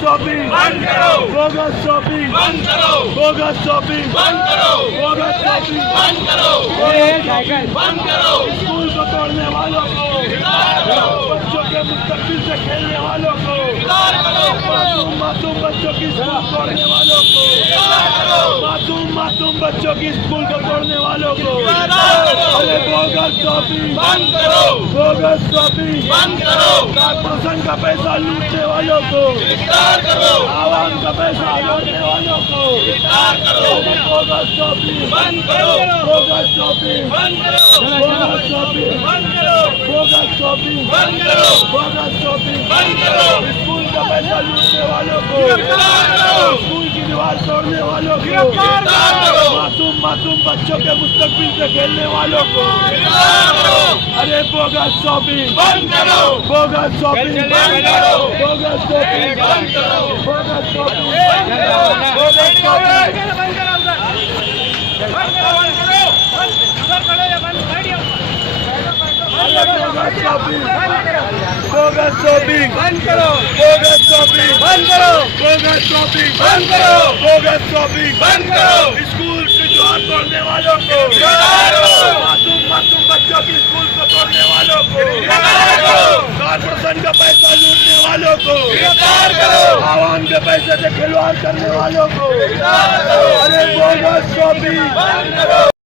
Shopping बंद करो, bogus shopping बंद करो, बोगस शॉपिंग बंद करो, बोगस शॉपिंग बंद करो, बंद करो, स्कूल को तोड़ने वालों को बच्चों के मुस्तकबिल से खेलने वालों को मासूम बच्चों की स्कूल तोड़ने वालों को मासूम बच्चों की स्कूल को तोड़ने वालों को अरे बोगस शॉपिंग बंद करो, बोगस शॉपिंग बंद करो, कॉर्पोरेशन का पैसा लूटने वालों को गिरफ्तार करो, आवाम का पैसा लूटने वालों को गिरफ्तार करो, बोगस शॉपिंग बंद करो, बोगस शॉपिंग बंद करो, बोगस शॉपिंग बंद करो, बोगस शॉपिंग बंद करो, बोगस शॉपिंग बंद करो, स्कूल का पैसा लूटने वालों को गिरफ्तार करो, स्कूल की दीवार तोड़ने वालों को गिरफ्तार करो, मासूम बच्चों के मुस्तकबिल से खेलने वालों को गिरफ्तार करो, अरे बोगस शॉपिंग बंद करो, बोगस शॉपिंग बंद करो, बोगस शॉपिंग बंद करो, बोगस शॉपिंग बंद करो, बोगस शॉपिंग बोगस शॉपिंग बंद करो, बोगस शॉपिंग बंद करो, बोगस शॉपिंग बंद करो, बोगस शॉपिंग बंद करो, स्कूल की दीवार तोड़ने वालों को गिरफ्तार करो, मासूम बच्चों की स्कूल को तोड़ने वालों को गिरफ्तार करो, कॉर्पोरेशन का पैसा लूटने वालों को गिरफ्तार करो, आवाम के पैसे से खिलवाड़ करने वालों को गिरफ्तार करो, अरे बोगस शॉपिंग बंद करो।